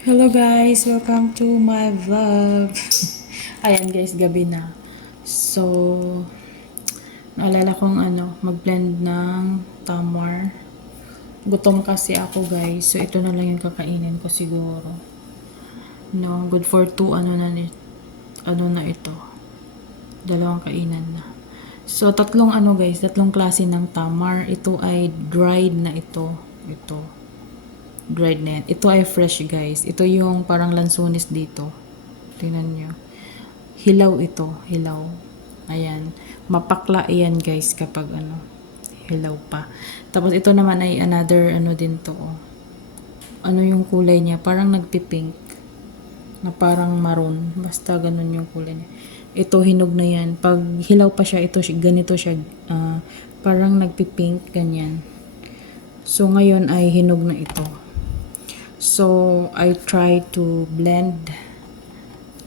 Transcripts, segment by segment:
Hello guys, welcome to my vlog. Ayan guys, gabi na. So, naalala kong mag-blend ng tamar. Gutom kasi ako guys, so ito na lang yung kakainin ko siguro. No, good for two, ano na ito. Dalawang kainan na. So, tatlong klase ng tamar. Ito ay dried na ito. Ito. Dried na yan. Ito ay fresh guys. Ito yung parang lansunis dito. Tingnan nyo. Hilaw ito. Hilaw. Ayan. Mapakla yan guys kapag hilaw pa. Tapos ito naman ay another din to. Oh. Ano yung kulay niya? Parang nagpipink. Na parang maroon. Basta ganun yung kulay niya. Ito hinog na yan. Pag hilaw pa siya, ganito siya. Parang nagpipink. Ganyan. So ngayon ay hinog na ito. So I try to blend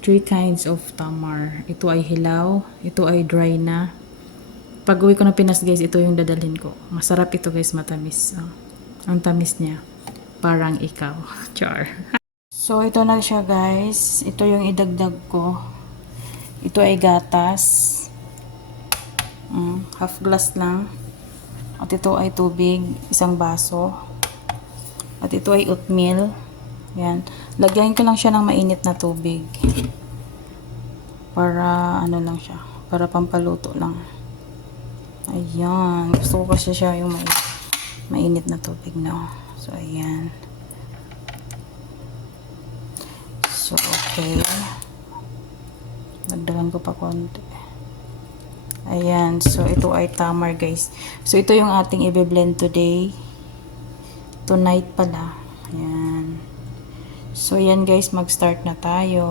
three kinds of tamar. Ito ay hilaw, ito ay dry na. Pag uwi ko na Pinas guys, ito yung dadalhin ko. Masarap ito guys, matamis. Oh. Ang tamis niya. Parang ikaw. Char. So ito na siya guys. Ito yung idagdag ko. Ito ay gatas. Half glass lang. At ito ay tubig, isang baso. At ito ay oatmeal. Yan. Lagyan ko lang siya ng mainit na tubig. Para lang siya. Para pampaluto lang. Ayan. Gusto ko kasi siya yung mainit na tubig na. So, ayan. So, okay. Dagdagan ko pa konti. Ayan. So, ito ay tamar guys. So, ito yung ating i-blend today. Tonight pala. Ayan. So, ayan guys. Mag-start na tayo.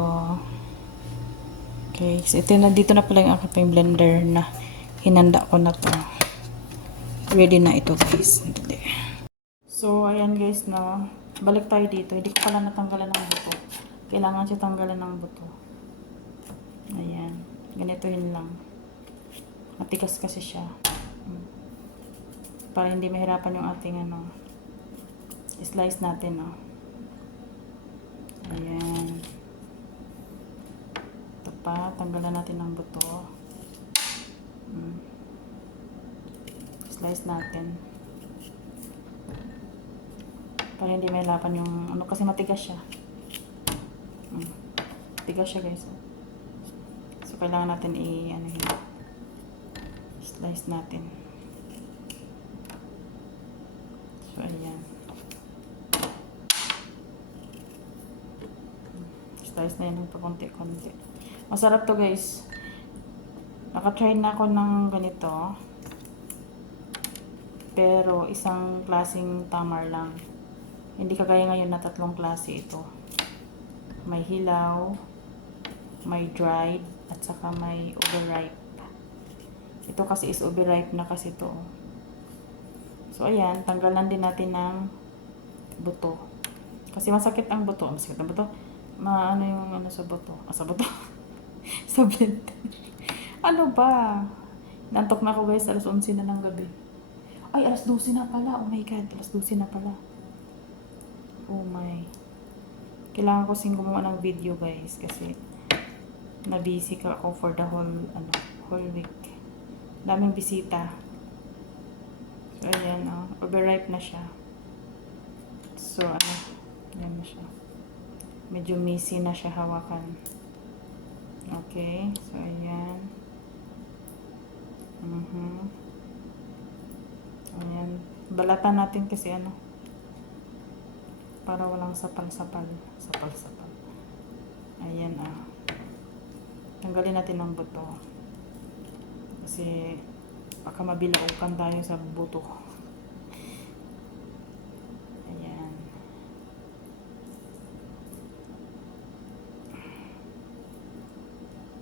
Okay. So, dito na pala yung aking blender na hinanda ko na to. Ready na ito guys. So, ayan guys na. Balik tayo dito. Hindi ko pala natanggalan ng buto. Kailangan siya tanggalan ng buto. Ayan. Ganitohin lang. Matigas kasi siya. Para hindi mahirapan yung ating slice natin. Ayan. Ito pa. Tanggalan natin ng buto. Slice natin. Para hindi mahirapan yung kasi matigas siya. Matigas siya guys. So, kailangan natin slice natin. So, ayan. Slice na yan ng pakunti-kunti. Masarap to guys. Naka-try na ako ng ganito. Pero, isang klaseng tamar lang. Hindi kagaya ngayon na tatlong klase ito. May hilaw, may dried, at saka may overripe. Ito kasi is overripe na kasi ito. So, ayan. Tanggalan din natin ng buto. Kasi masakit ang buto. Masakit ang buto. Yung sa buto. Sa buto. Sa blend. Ano ba? Nantok na ako guys. Alas 11 na ng gabi. Ay, alas 12 na pala. Oh my God. Alas 12 na pala. Oh my. Kailangan ko sing gumawa ng video guys. Kasi na-busy ka ako for the whole week. Daming bisita. So, ayan, overripe na siya. So, ayan na siya. Medyo messy na siya hawakan. Okay. So, ayan. Ayan. Balatan natin kasi para walang sapal-sapal. Sapal-sapal. Ayan, tanggalin natin ang buto. Kasi baka mabilaukan tayo sa buto. Ayan.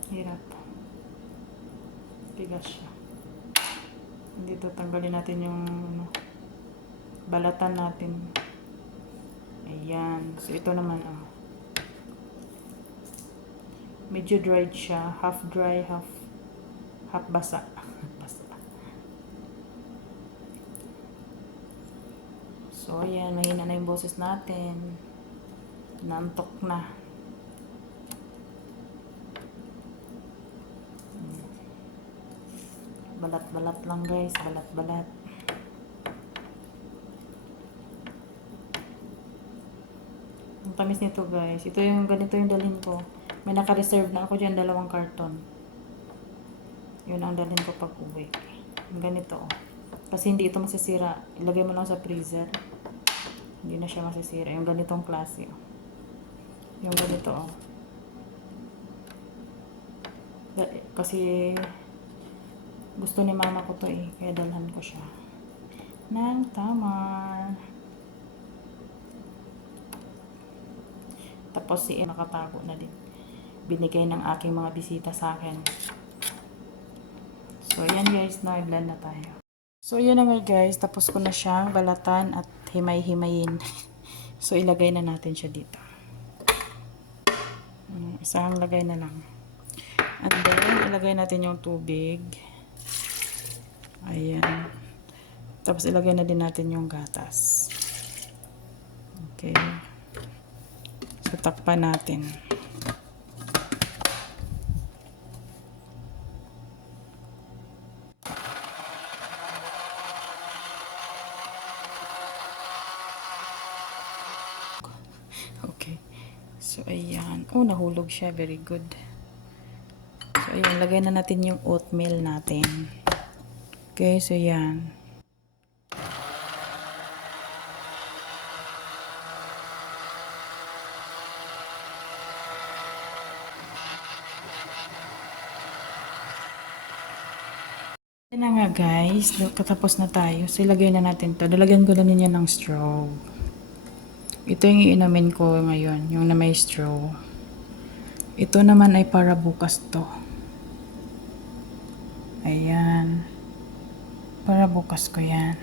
Hirap. Tigas siya. Dito tanggalin natin yung balatan natin. Ayan. So ito naman medyo dried siya. Half dry, half basa. Basa. So, ayan. Mahina na yung boses natin. Naantok na. Balat-balat lang guys, balat-balat. Ang tamis nito guys. Ito yung ganito yung dalhin ko. May naka-reserve na ako dyan, 2 karton. Yun ang dalhin ko pag uwi. Yung ganito oh. Kasi hindi ito masisira. Ilagay mo lang sa freezer. Hindi na siya masisira. Yung ganitong klase oh. Yung ganito oh. Kasi gusto ni mama ko to eh. Kaya dalhan ko siya. Ng Tamar. Tapos si nakatago na din. Binigay ng aking mga bisita sa akin. So, yan guys, na-blend na tayo. So, yun na nga guys. Tapos ko na siyang balatan at himay-himayin. So, ilagay na natin siya dito. Isang lagay na lang. And then, ilagay natin yung tubig. Ayan. Tapos, ilagay na din natin yung gatas. Okay. So, takpan natin. Okay. So, ayan. Oh, nahulog siya. Very good. So, ayan. Lagay na natin yung oatmeal natin. Okay. So, ayan. Yan na nga guys. Katapos na tayo. So, ilagay na natin to. Dalagyan ko na niya ng straw. Ito yung iinamin ko ngayon. Yung na may straw. Ito naman ay para bukas to. Ayan. Para bukas ko yan.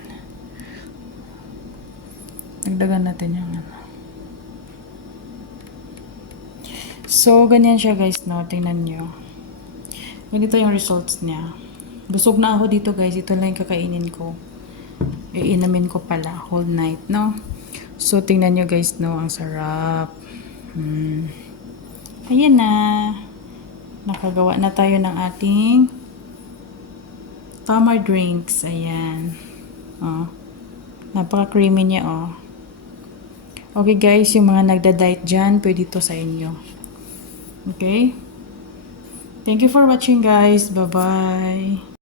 Nagdagan natin yung ano. So, ganyan siya guys, no? Tingnan nyo. Ganito yung results niya. Busog na ako dito guys. Ito lang yung kakainin ko. Iinamin ko pala whole night, no? So, tingnan nyo guys, no? Ang sarap. Ayan na. Nakagawa na tayo ng ating Tamar drinks. Ayan. Oh. Napaka-creamy niya, oh. Okay guys, yung mga nagda-diet dyan, pwede ito sa inyo. Okay? Thank you for watching guys. Bye-bye.